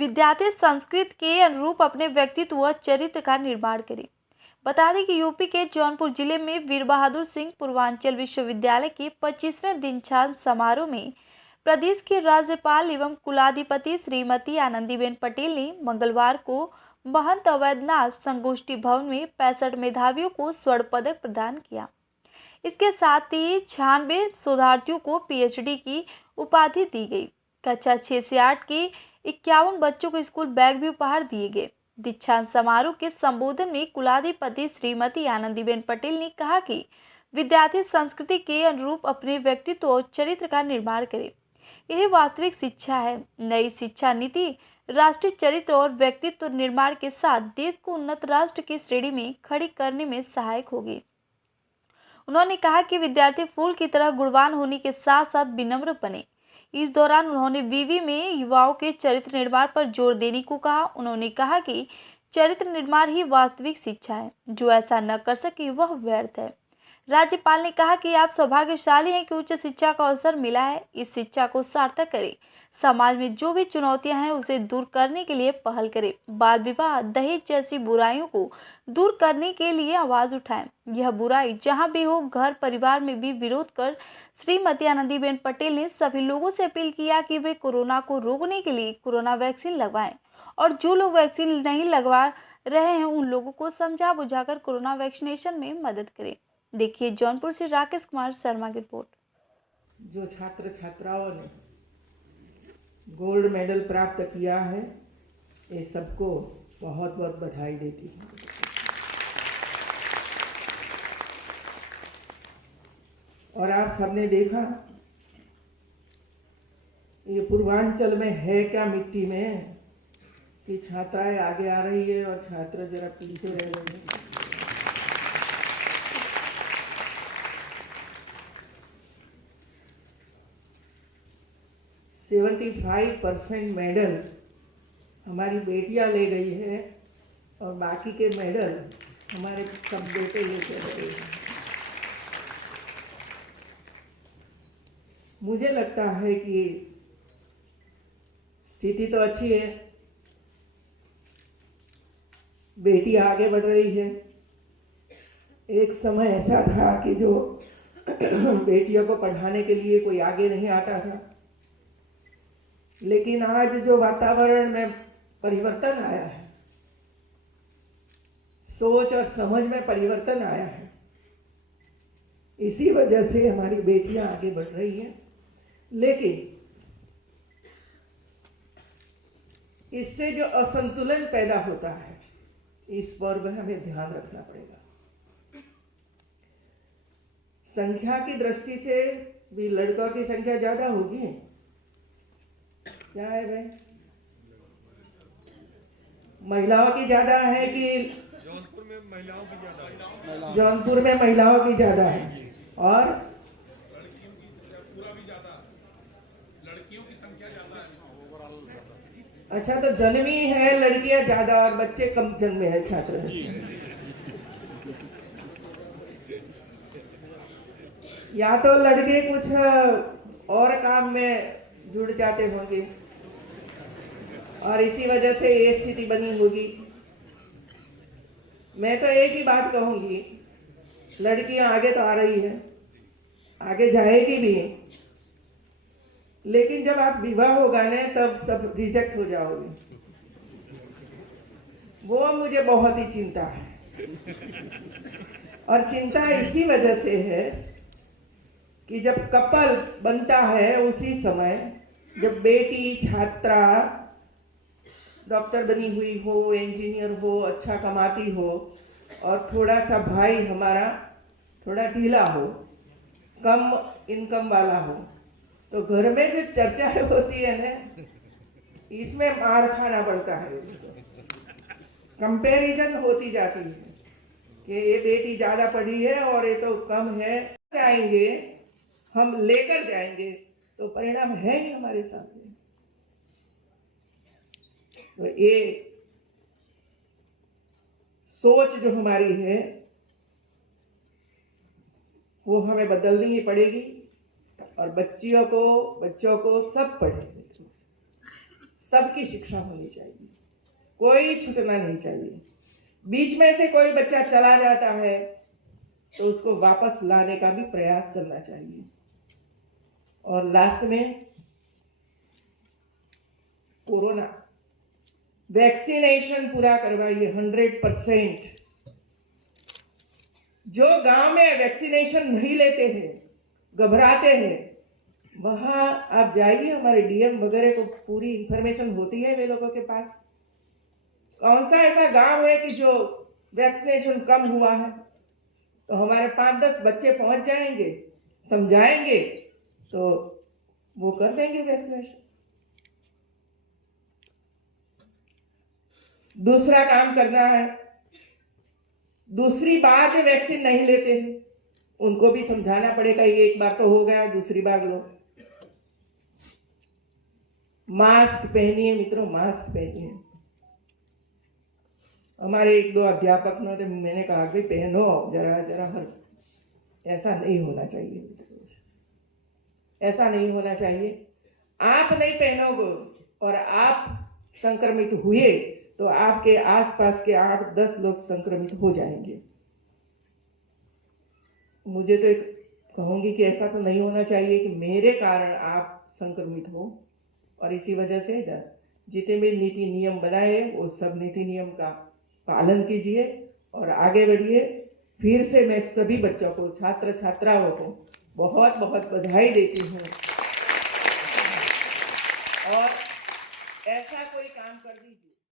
विद्यार्थी संस्कृत के अनुरूप अपने व्यक्तित्व व चरित्र का निर्माण करें। बता दें कि यूपी के जौनपुर जिले में वीर बहादुर सिंह पूर्वांचल विश्वविद्यालय के 25वें दीक्षांत समारोह में प्रदेश के राज्यपाल एवं कुलाधिपति श्रीमती आनंदीबेन पटेल ने मंगलवार को महंत अवैधनाथ संगोष्ठी भवन में 65 मेधावियों को स्वर्ण पदक प्रदान किया। इसके साथ ही 96 शोधार्थियों को पीएचडी की उपाधि दी गई। कक्षा 6 से 8 के 51 बच्चों को स्कूल बैग भी उपहार दिए गए। दीक्षांत समारोह के संबोधन में कुलाधिपति श्रीमती आनंदीबेन पटेल ने कहा कि विद्यार्थी संस्कृति के अनुरूप अपने व्यक्तित्व और चरित्र का निर्माण करें। यह वास्तविक शिक्षा है। नई शिक्षा नीति राष्ट्रीय चरित्र और व्यक्तित्व निर्माण के साथ देश को उन्नत राष्ट्र की श्रेणी में खड़ी करने में सहायक होगी। उन्होंने कहा कि विद्यार्थी फूल की तरह गुणवान होने के साथ साथ विनम्र बने। इस दौरान उन्होंने विवि में युवाओं के चरित्र निर्माण पर जोर देने को कहा। उन्होंने कहा कि चरित्र निर्माण ही वास्तविक शिक्षा है। जो ऐसा न कर सके वह व्यर्थ है। राज्यपाल ने कहा कि आप सौभाग्यशाली हैं कि उच्च शिक्षा का अवसर मिला है। इस शिक्षा को सार्थक करें। समाज में जो भी चुनौतियां हैं उसे दूर करने के लिए पहल करें। बाल विवाह, दहेज जैसी बुराइयों को दूर करने के लिए आवाज उठाएं। यह बुराई जहां भी हो, घर परिवार में भी विरोध कर श्रीमती आनंदीबेन पटेल ने सभी लोगों से अपील किया कि वे कोरोना को रोकने के लिए कोरोना वैक्सीन लगवाएं और जो लोग वैक्सीन नहीं लगवा रहे हैं उन लोगों को समझा बुझाकर कोरोना वैक्सीनेशन में मदद करें। देखिए जौनपुर से राकेश कुमार शर्मा की रिपोर्ट। जो छात्र छात्राओं ने गोल्ड मेडल प्राप्त किया है, ये सबको बहुत बहुत बधाई देती हूँ। और आप सबने देखा ये पूर्वांचल में है क्या मिट्टी में कि छात्राएं आगे आ रही है और छात्र जरा पीछे रह रहे हैं। %75 मेडल हमारी बेटियां ले गई है और बाकी के मेडल हमारे सब बेटे लेके गए हैं। मुझे लगता है कि स्थिति तो अच्छी है, बेटी आगे बढ़ रही है। एक समय ऐसा था कि जो बेटियों को पढ़ाने के लिए कोई आगे नहीं आता था, लेकिन आज जो वातावरण में परिवर्तन आया है, सोच और समझ में परिवर्तन आया है, इसी वजह से हमारी बेटियां आगे बढ़ रही हैं। लेकिन इससे जो असंतुलन पैदा होता है, इस पर हमें ध्यान रखना पड़ेगा। संख्या की दृष्टि से भी लड़कों की संख्या ज्यादा होगी। क्या है भाई? महिलाओं की ज्यादा है कि जौनपुर में महिलाओं की ज्यादा है? जौनपुर में महिलाओं की ज्यादा है और लड़कियों की संख्या पूरा भी ज्यादा है। लड़कियों की संख्या ज्यादा है ओवरऑल। अच्छा, तो जन्मी है लड़कियां ज्यादा और बच्चे कम जन्मे हैं छात्र। या तो लड़के कुछ और काम में जुड़ जाते होंगे और इसी वजह से ये स्थिति बनी होगी। मैं तो एक ही बात कहूंगी, लड़कियां आगे तो आ रही है, आगे जाएगी भी, लेकिन जब आप विवाह होगा ना तब सब रिजेक्ट हो जाओगे। वो मुझे बहुत ही चिंता है। और चिंता इसी वजह से है कि जब कपल बनता है उसी समय जब बेटी छात्रा डॉक्टर बनी हुई हो, इंजीनियर हो, अच्छा कमाती हो और थोड़ा सा भाई हमारा थोड़ा ढीला हो, कम इनकम वाला हो, तो घर में जो चर्चाएं होती है ना, इसमें मार खाना पड़ता है। कंपैरिजन होती जाती है कि ये बेटी ज्यादा पढ़ी है और ये तो कम है। जाएंगे हम लेकर जाएंगे तो परिणाम है ही हमारे सामने। तो ये सोच जो हमारी है वो हमें बदलनी ही पड़ेगी और बच्चों को सब पढ़े, सबकी शिक्षा होनी चाहिए, कोई छूटना नहीं चाहिए। बीच में से कोई बच्चा चला जाता है तो उसको वापस लाने का भी प्रयास करना चाहिए। और लास्ट में कोरोना वैक्सीनेशन पूरा करवाइए 100%। जो गांव में वैक्सीनेशन नहीं लेते हैं, घबराते हैं, वहां आप जाइए, हमारे डीएम वगैरह को पूरी इंफॉर्मेशन होती है वे लोगों के पास। कौन सा ऐसा गांव है कि जो वैक्सीनेशन कम हुआ है, तो हमारे 5-10 बच्चे पहुंच जाएंगे, समझाएंगे तो वो कर देंगे वैक्सीनेशन। दूसरा काम करना है, दूसरी बार जो वैक्सीन नहीं लेते हैं उनको भी समझाना पड़ेगा। ये एक बार तो हो गया, दूसरी बार लो। मास्क पहनिए मित्रों, मास्क पहनिए। हमारे 1-2 अध्यापक ने तो मैंने कहा कि पहनो जरा जरा, ऐसा नहीं होना चाहिए, ऐसा नहीं होना चाहिए। आप नहीं पहनोगे और आप संक्रमित हुए तो आपके आसपास के 8-10 लोग संक्रमित हो जाएंगे। मुझे तो कहूंगी कि ऐसा तो नहीं होना चाहिए कि मेरे कारण आप संक्रमित हो। और इसी वजह से जितने भी नीति नियम बनाए वो सब नीति नियम का पालन कीजिए और आगे बढ़िए। फिर से मैं सभी बच्चों को, छात्र छात्राओं को बहुत बहुत बधाई देती हूँ। और ऐसा कोई काम कर दीजिए।